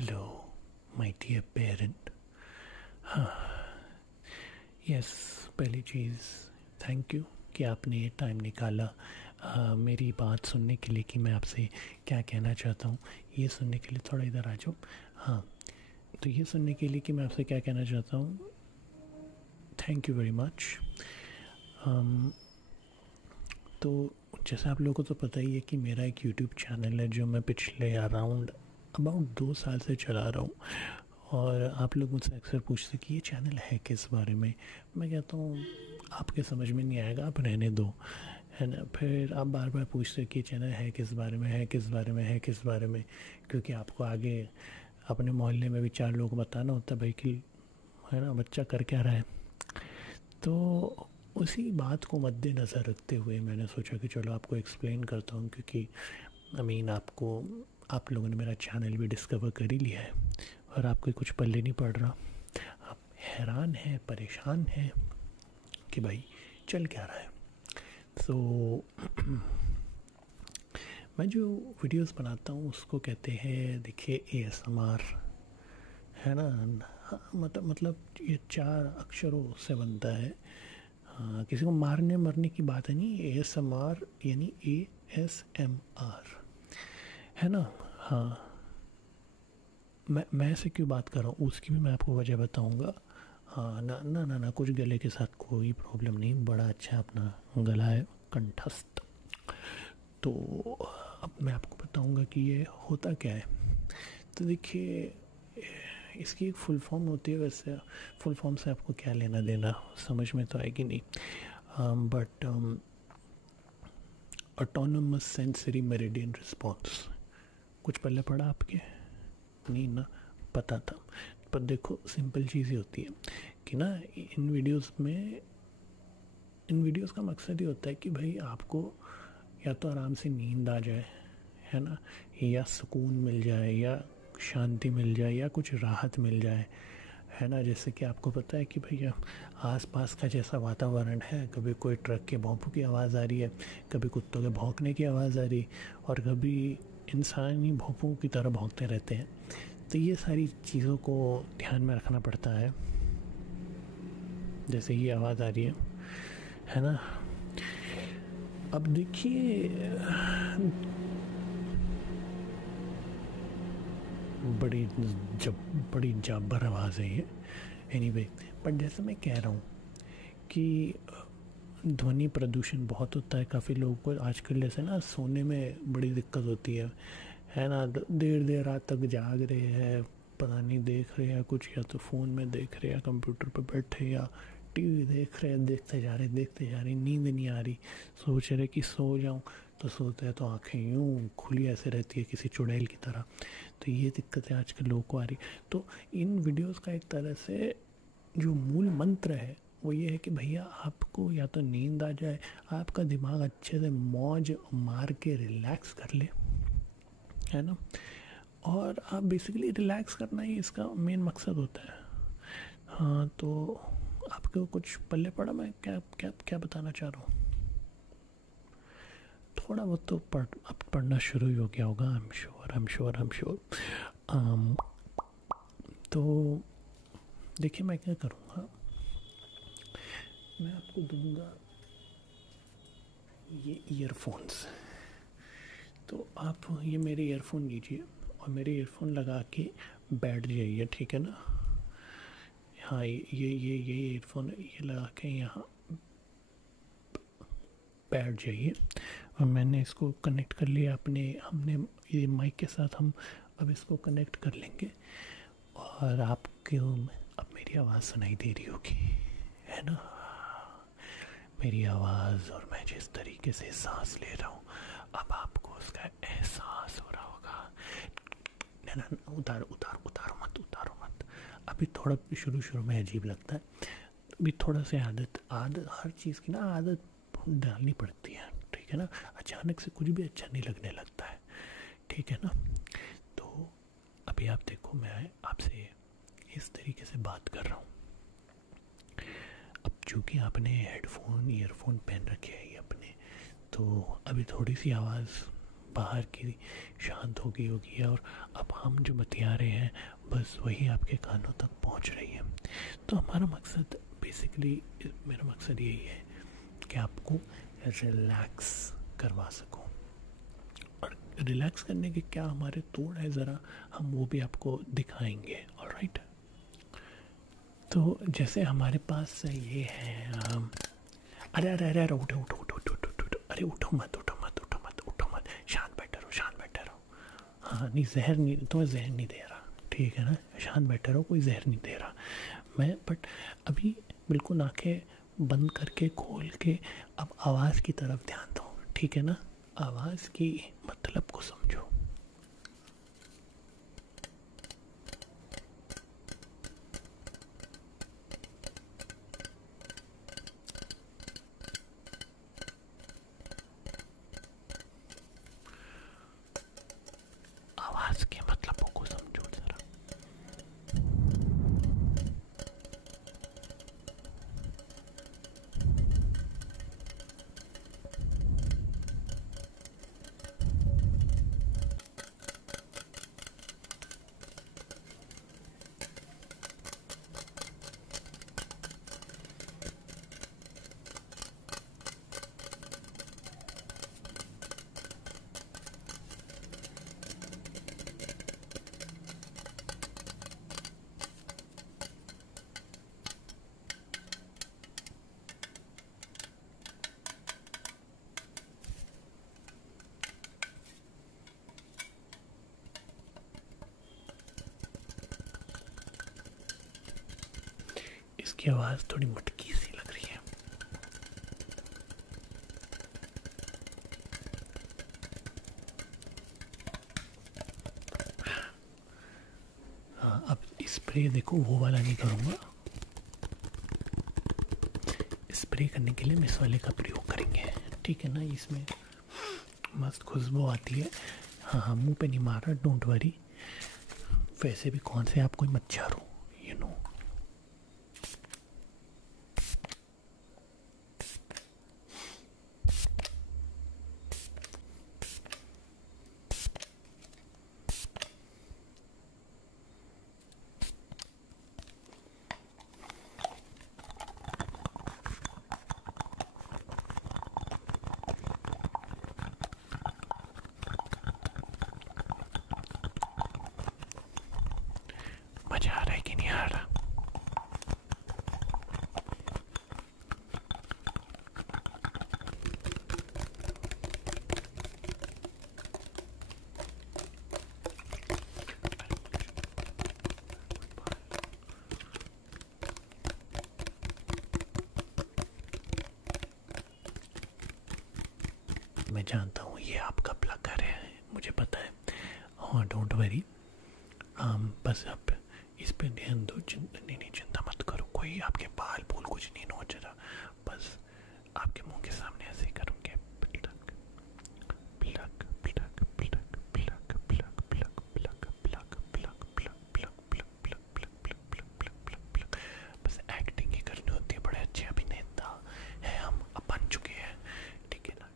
Hello my dear parent. हाँ, yes, पहली चीज़ थैंक यू कि आपने ये टाइम निकाला मेरी बात सुनने के लिए कि मैं आपसे क्या कहना चाहता हूँ। ये सुनने के लिए थोड़ा इधर आ जाओ। हाँ, तो ये सुनने के लिए कि मैं आपसे क्या कहना चाहता हूँ, थैंक यू वेरी मच। तो जैसे आप लोगों को तो पता ही है कि मेरा एक यूट्यूब चैनल है जो मैं पिछले अबाउट 2 साल से चला रहा हूँ। और आप लोग मुझसे अक्सर पूछते कि ये चैनल है किस बारे में। मैं कहता हूँ आपके समझ में नहीं आएगा, आप रहने दो, है ना। फिर आप बार बार पूछते कि ये चैनल है किस बारे में, है किस बारे में, है किस बारे में, क्योंकि आपको आगे अपने मोहल्ले में भी 4 लोग बताना होता है भाई कि है ना बच्चा कर क्या रहा है। तो उसी बात को मद्देनज़र रखते हुए मैंने सोचा कि चलो आपको एक्सप्लेन करता हूँ, क्योंकि आप लोगों ने मेरा चैनल भी डिस्कवर कर ही लिया है और आपको कुछ पल्ले नहीं पड़ रहा। आप हैरान हैं, परेशान हैं कि भाई चल क्या रहा है। तो मैं जो वीडियोस बनाता हूँ उसको कहते हैं, देखिए, ASMR, है ना। हाँ, मतलब ये 4 अक्षरों से बनता है। हाँ, किसी को मारने मरने की बात है नहीं। ASMR यानी ASMR, है ना। हाँ, मैं से क्यों बात कर रहा हूँ उसकी भी मैं आपको वजह बताऊँगा। हाँ, ना ना ना ना कुछ गले के साथ कोई प्रॉब्लम नहीं, बड़ा अच्छा अपना गला है, कंठस्थ। तो अब मैं आपको बताऊँगा कि ये होता क्या है। तो देखिए, इसकी एक फुल फॉर्म होती है। वैसे फुल फॉर्म से आपको क्या लेना देना समझ में तो आएगी नहीं, but autonomous sensory meridian response. कुछ पहले पढ़ा आपके नहीं ना, पता था। पर देखो, सिंपल चीज़ ही होती है कि ना इन वीडियोस का मकसद ही होता है कि भाई आपको या तो आराम से नींद आ जाए, है ना, या सुकून मिल जाए, या शांति मिल जाए, या कुछ राहत मिल जाए, है ना। जैसे कि आपको पता है कि भैया आसपास का जैसा वातावरण है, कभी कोई ट्रक के भौंपू की आवाज़ आ रही है, कभी कुत्तों के भौंकने की आवाज़ आ रही, और कभी इंसानी भौंपू की तरह भौंकते रहते हैं। तो ये सारी चीज़ों को ध्यान में रखना पड़ता है। जैसे ही आवाज़ आ रही है ना। अब देखिए, बड़ी जब्बर आवाज़ है ये। एनीवे, पर जैसे मैं कह रहा हूँ कि ध्वनि प्रदूषण बहुत होता है। काफ़ी लोगों को आजकल जैसे ना सोने में बड़ी दिक्कत होती है ना। देर देर रात तक जाग रहे हैं, पता नहीं देख रहे हैं कुछ, या तो फ़ोन में देख रहे हैं, कंप्यूटर पर बैठे, या टीवी देख रहे हैं, देखते जा रहे, नींद नहीं आ रही, सोच रहे कि सो जाऊं, तो सोते हैं तो आंखें यूं खुली ऐसे रहती है किसी चुड़ैल की तरह। तो ये दिक्कतें आजकल लोगों को आ रही। तो इन वीडियोस का एक तरह से जो मूल मंत्र है वो ये है कि भैया आपको या तो नींद आ जाए, आपका दिमाग अच्छे से मौज मार के रिलैक्स कर ले, है ना। और आप बेसिकली रिलैक्स करना ही इसका मेन मकसद होता है। हाँ, तो आपको कुछ पल्ले पड़ा मैं क्या क्या क्या बताना चाह रहा हूँ। थोड़ा बहुत तो अब पढ़ना शुरू ही हो गया होगा। I am sure. तो देखिए, मैं क्या करूँगा, मैं आपको दूंगा ये ईयरफोन्स। तो आप ये मेरे ईयरफोन लीजिए और मेरे ईयरफोन लगा के बैठ जाइए, ठीक है ना। हाँ, ये ईयरफोन ये लगा के यहाँ बैठ जाइए। और मैंने इसको कनेक्ट कर लिया हमने ये माइक के साथ। हम अब इसको कनेक्ट कर लेंगे और आपको अब मेरी आवाज़ सुनाई दे रही होगी, है ना। मेरी आवाज़ और मैं जिस तरीके से सांस ले रहा हूँ, अब आपको उसका एहसास हो रहा होगा। ना ना, उतारो मत। अभी थोड़ा शुरू में अजीब लगता है, अभी थोड़ा से आदत हर चीज़ की ना आदत डालनी पड़ती है, ठीक है ना। अचानक से कुछ भी अच्छा नहीं लगने लगता है, ठीक है ना। तो अभी आप देखो, मैं आपसे इस तरीके से बात कर रहा हूँ। अब चूँकि आपने ईयरफोन पहन रखे है ये अपने, तो अभी थोड़ी सी आवाज़ बाहर की शांत हो गई होगी और अब हम जो बतिया रहे हैं बस वही आपके कानों तक पहुंच रही है। तो हमारा मकसद बेसिकली, मेरा मकसद यही है कि आपको रिलैक्स करवा सकूं। और रिलैक्स करने के क्या हमारे तोड़ है, ज़रा हम वो भी आपको दिखाएंगे। ऑलराइट, तो जैसे हमारे पास ये है अरे अरे अरे अरे उठो उठो उठो उठो उठो उठो, अरे उठो मत उठो मत उठो मत उठो मत, शांत बैठे रहो शांत बैठे रहो। हाँ नहीं, जहर नहीं, तुम्हें जहर नहीं दे रहा, ठीक है ना, शांत बैठे रहो, कोई जहर नहीं दे रहा मैं। बट अभी बिल्कुल आंखें बंद करके खोल के अब आवाज़ की तरफ ध्यान दो, ठीक है ना, आवाज़ की मतलब को समझो। आवाज़ के मतलब को समझो जरा। इसकी आवाज़ थोड़ी मटकी सी लग रही है। हाँ, अब स्प्रे देखो, वो वाला नहीं करूँगा। स्प्रे करने के लिए हम इस वाले का प्रयोग करेंगे, ठीक है ना, इसमें मस्त खुशबू आती है। हाँ हाँ, मुंह पे नहीं मारा, डोंट वरी। वैसे भी कौन से आप कोई मच्छर हो, यू नो। मजा आ रहा है कि नहीं आ रहा? मैं जानता हूँ ये आपका प्लगर है, मुझे पता है। हाँ डोंट वरी, बस आप इस पे ध्यान दो। नहीं चिंता मत करो, कोई आपके बाल फूल कुछ नहीं नोच रहा, बस आपके मुंह के सामने ऐसे ही करूँगे, plug plug plug plug plug plug plug plug plug plug plug plug plug plug plug plug plug plug plug. बस एक्टिंग ही करनी होती है, बड़े अच्छे अभिनेता है हम, अब बन चुके हैं, ठीक है ना।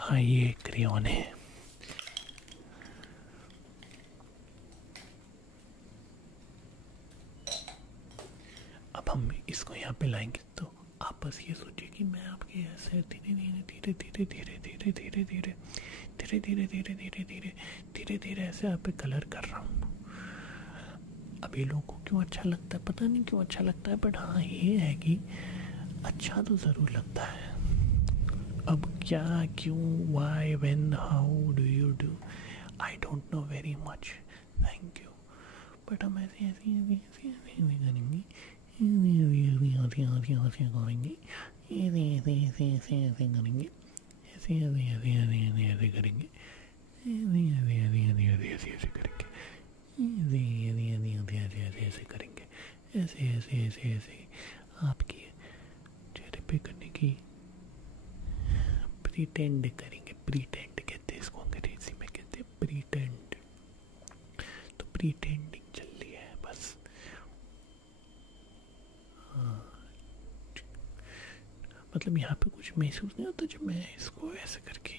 हाँ ये क्रेयॉन है। अब हम इसको यहाँ पे लाएंगे, तो आप बस ये सोचिए कि मैं आपके ऐसे धीरे धीरे धीरे धीरे धीरे धीरे धीरे धीरे धीरे धीरे धीरे धीरे धीरे धीरे धीरे ऐसे आप पे कलर कर रहा हूँ। अब ये लोगों को क्यों अच्छा लगता है, पता नहीं क्यों अच्छा लगता है, बट हाँ ये है कि अच्छा तो ज़रूर लगता है। अब क्या, क्यों, why, when, how do you do, I don't know very much, thank you, but हम ऐसे ऐसे ऐसे ऐसे ऐसे ऐसे करेंगे, ऐसे ऐसे ऐसे करेंगे, ऐसे ऐसे ऐसे ऐसे ऐसे करेंगे, ऐसे ऐसे ऐसे ऐसे ऐसे ऐसे करेंगे, ऐसे ऐसे ऐसे ऐसे ऐसे ऐसे करेंगे, ऐसे ऐसे ऐसे ऐसे ऐसे करेंगे, ऐसे ऐसे ऐसे ऐसे आपके चेहरे पे करने की प्रीटेंड करेंगे। प्रीटेंड कहते हैं इसको, अंग्रेजी में कहते हैं प्रीटेंड। तो प्रीटेंडिंग चल रही है बस। हाँ, मतलब यहाँ पे कुछ महसूस नहीं होता जब मैं इसको ऐसे करके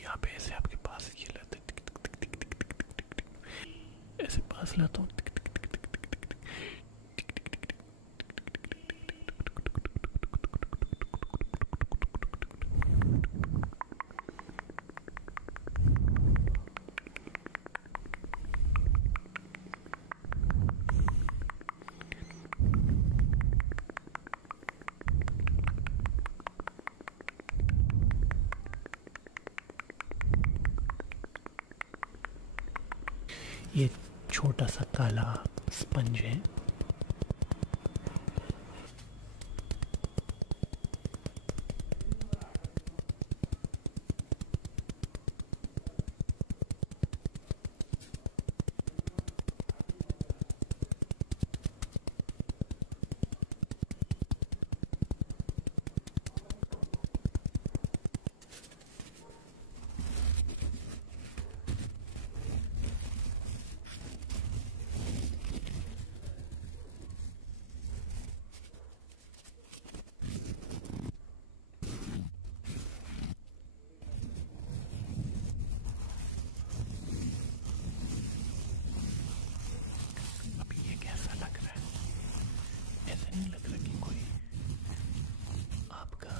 यहाँ पे ऐसे आपके पास ये लाता ऐसे पास लाता हूँ, ये छोटा सा काला स्पंज है। नहीं लग रहा कि कोई आपका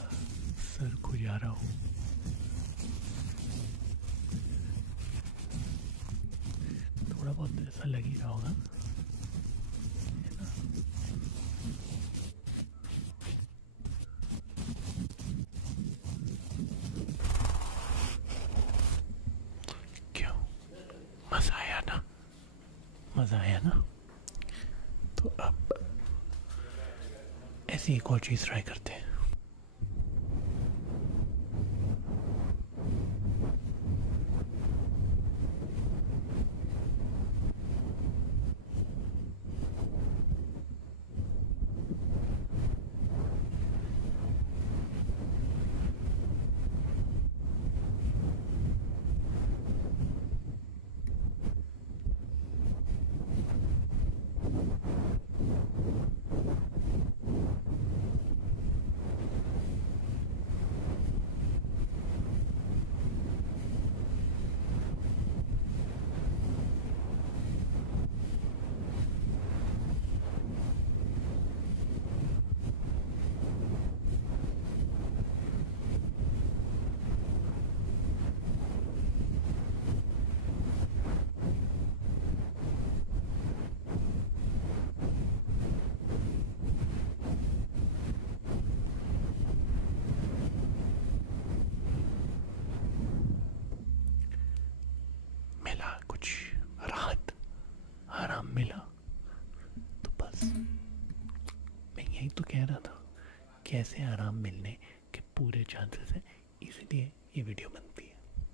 सर खुजा रहा हो। थोड़ा बहुत ऐसा लग ही रहा होगा, है ना? क्यों, मजा आया ना? मजा आया ना? तो अब ऐसी एक और चीज ट्राई करते हैं। कुछ राहत, आराम मिला, तो बस मैं यही तो कह रहा था, कैसे आराम मिलने के पूरे चांसेस हैं, इसलिए ये वीडियो बनती है।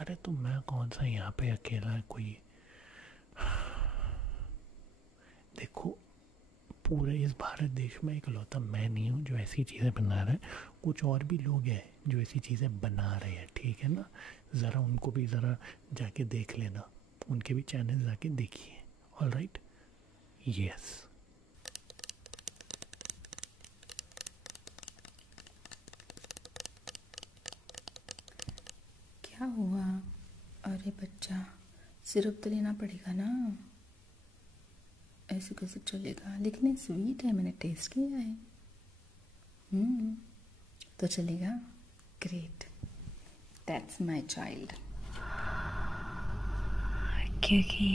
अरे तो मैं कौन सा यहाँ पे अकेला कोई, देखो पूरे इस भारत देश में इकलौता मैं नहीं हूँ जो ऐसी चीज़ें बना रहा है, कुछ और भी लोग हैं जो ऐसी चीज़ें बना रहे हैं, ठीक है ना? ज़रा उनको भी ज़रा जाके देख लेना, उनके भी चैनल जाके देखिए। All right, yes. क्या हुआ? अरे बच्चा, सिरप तो लेना पड़ेगा ना, ऐसे कैसे चलेगा? लेकिन ये स्वीट है, मैंने टेस्ट किया है। तो चलेगा? Great, that's my child. क्योंकि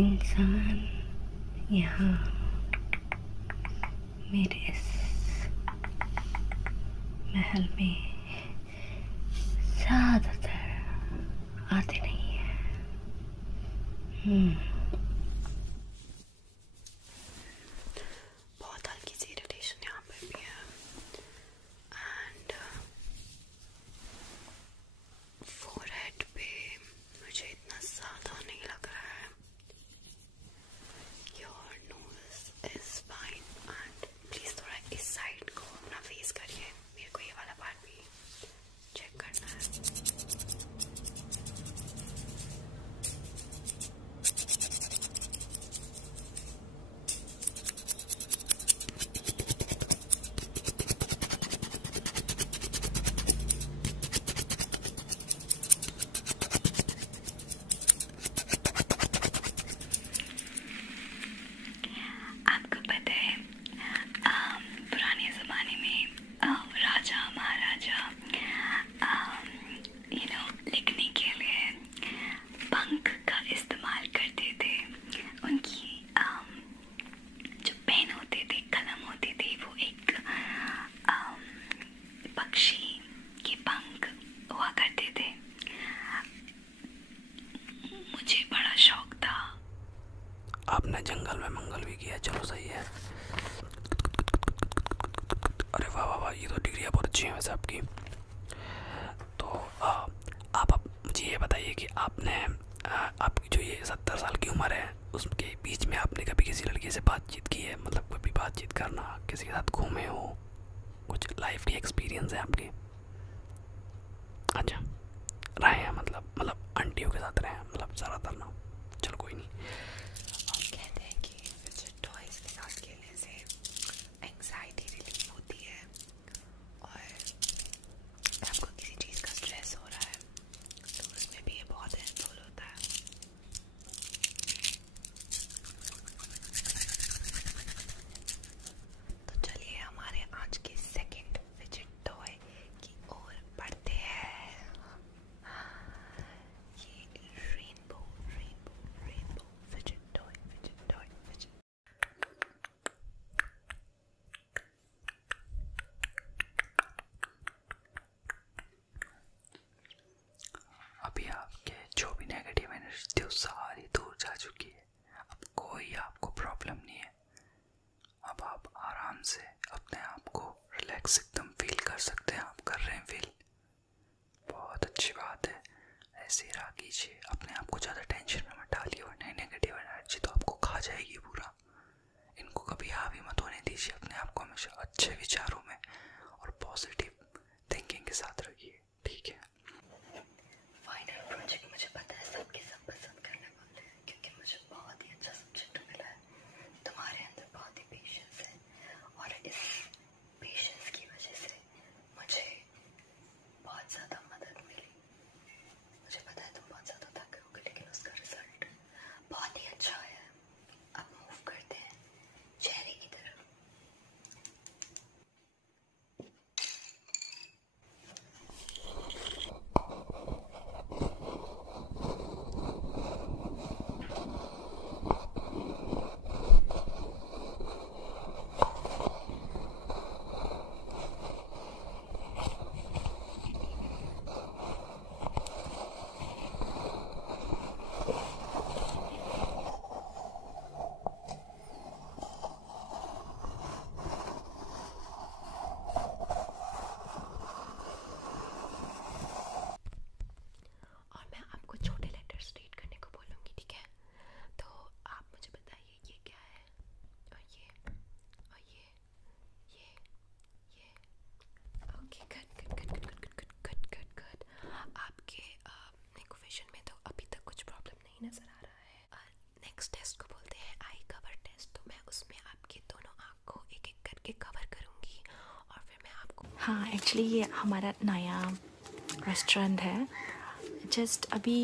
इंसान यहाँ मेरे महल में ज़्यादातर आते नहीं हैं। बहुत हल्की सी इरिटेशन यहाँ पर भी है एंड फोरहेड पे मुझे इतना ज़्यादा नहीं लग रहा है। Your nose is fine and please थोड़ा इस साइड को अपना फेस करिए, मेरे को ये वाला पार्ट भी चेक करना है। आपको पता है पुराने ज़माने में राजा महाराजा लिखने के लिए पंख का इस्तेमाल करते थे। उनकी जो पेन होते थे, कलम होते थे, वो एक पक्षी के पंख हुआ करते थे। मुझे बड़ा शौक था। आपने जंगल में मंगल भी किया, चलो सही है। अरे वाह वाह वाह, ये तो डिग्रियाँ बहुत अच्छी हैं वैसे आपकी। तो आप मुझे ये बताइए कि आपने आपकी जो ये 70 साल की उम्र है उसके बीच में आपने कभी किसी लड़की से बातचीत की है? मतलब कभी बातचीत करना, किसी के साथ घूमे हो, कुछ लाइफ की एक्सपीरियंस है आपकी? अच्छा, रहे हैं मतलब आंटियों के साथ रहे हैं, मतलब ज़्यादातर ना। चलो कोई नहीं। कहते हैं कि फिजिट टॉयज के साथ खेलने से एंग्जाइटी रिलीफ होती है और आपको किसी चीज़ का स्ट्रेस हो रहा है तो उसमें भी ये बहुत हेल्पफुल होता है। तो चलिए हमारे आज के सेकंड फिजिट टॉय की ओर बढ़ते हैं। ये rainbow rainbow rainbow fidget toy fidget toy fidget. अभी आपके जो भी नेगेटिव एनर्जी थी वो सारी दूर जा चुकी है। अब कोई आपको प्रॉब्लम नहीं है। अब आप आराम से अपने आप को रिलैक्स एकदम फील कर सकते हैं। आप कर रहे हैं फील, बहुत अच्छी बात है। ऐसे ही रहा कीजिए, अपने आप को ज़्यादा टेंशन में मत डालिए वरना नेगेटिव एनर्जी तो आपको खा जाएगी पूरा। इनको कभी हावी मत होने दीजिए। अपने आप को हमेशा अच्छे विचारों में और पॉजिटिव थिंकिंग के साथ रखिए, ठीक है? फाइनल प्रोजेक्ट मुझे पता है सबके सब पसंद करने वाले हैं क्योंकि मुझे बहुत ही अच्छा सब्जेक्ट मिला है। तुम्हारे अंदर बहुत ही पेशेंस है और इस पेशेंस की वजह से मुझे बहुत ज़्यादा मदद मिली। मुझे पता है तुम बहुत ज़्यादा थके होगे लेकिन उसका रिजल्ट बहुत ही अच्छा है। अब मूव करते हैं चेहरे की तरफ। और मैं आपको छोटे लेटर्स रीड करने को बोलूँगी, ठीक है? तो आप मुझे बताइए ये क्या है और ये okay good good good good good good good good good. आपके नेगोविजन में तो अभी तक कुछ प्रॉब्लम नहीं नज़र आ रहा है। नेक्स्ट टेस्ट को बोलते हैं आई कवर टेस्ट। तो मैं उसमें आपके दोनों आँख को एक एक करके कवर करूँगी और फिर मैं आपको हाँ एक्चुअली ये हमारा नया रेस्टोरेंट है। जस्ट अभी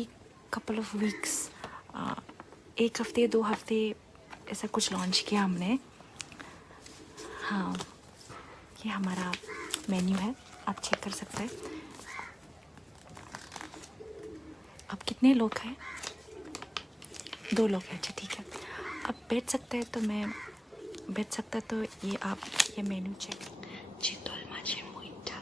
कपल ऑफ वीक्स, 1 हफ्ते 2 हफ्ते ऐसा कुछ लॉन्च किया हमने। हाँ ये हमारा मेन्यू है, आप चेक कर सकते हैं। आप कितने लोग हैं? 2 लोग हैं, अच्छा ठीक है। अब बैठ सकते हैं तो मैं बैठ सकता तो ये आप ये मेन्यू चेक। चितल माछे मोइटा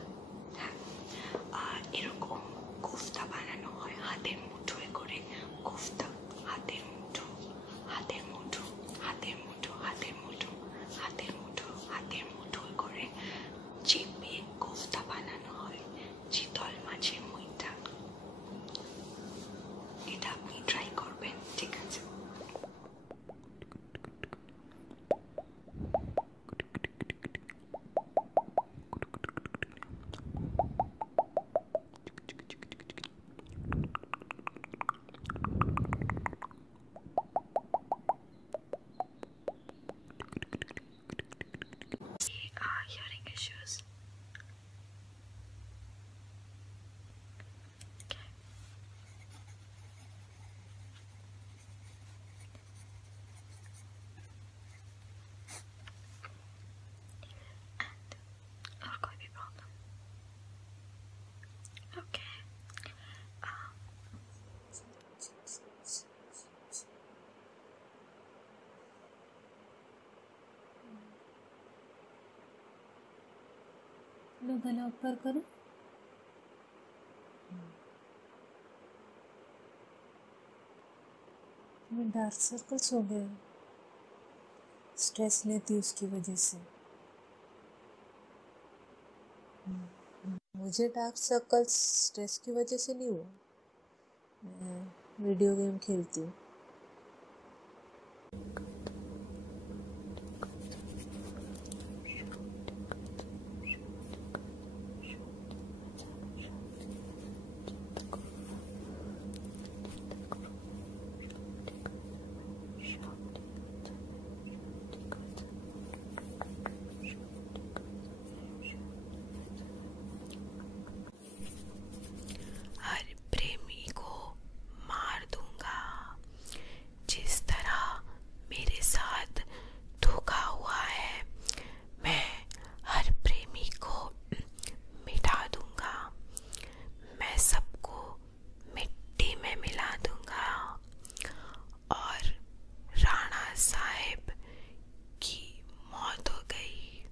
लो गला ऊपर करो। तुम्हें डार्क सर्कल्स हो गए, स्ट्रेस लेती उसकी वजह से। मुझे डार्क सर्कल्स स्ट्रेस की वजह से नहीं हुआ, मैं वीडियो गेम खेलती हूँ। हर प्रेमी को मार दूंगा, जिस तरह मेरे साथ धोखा हुआ है। मैं हर प्रेमी को मिटा दूंगा, मैं सबको मिट्टी में मिला दूंगा। और राणा साहब की मौत हो गई।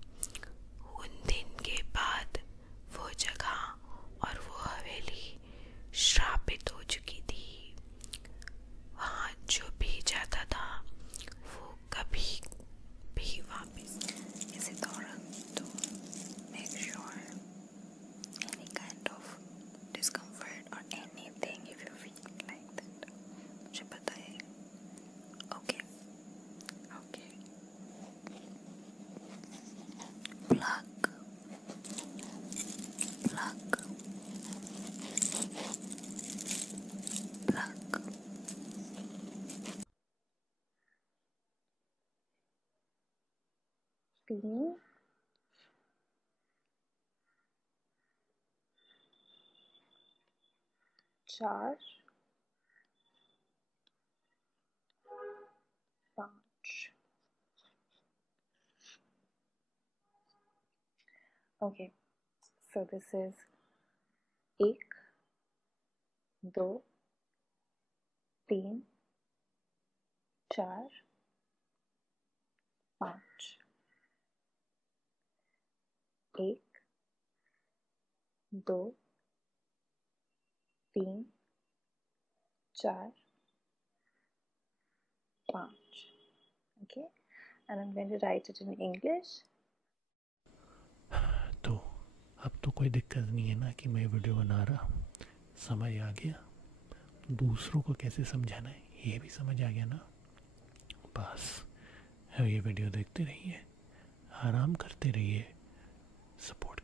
उन दिन के बाद वो जगह और वो हवेली श्रापित हो चुकी थी। वहाँ जो भी जाता था वो कभी भी वापस इसी दौरान तो make sure any kind of discomfort और anything if you feel like that मुझे बताइए। Okay okay. Plug plug plug. 3 4 5। Okay, so this is 1 2 3 4 5। 1 2 3 4 5। Okay, and I'm going to write it in English. तो अब तो कोई दिक्कत नहीं है ना कि मैं वीडियो बना रहा, समझ आ गया। दूसरों को कैसे समझाना है ये भी समझ आ गया ना। बस ये वीडियो देखते रहिए, आराम करते रहिए, सपोर्ट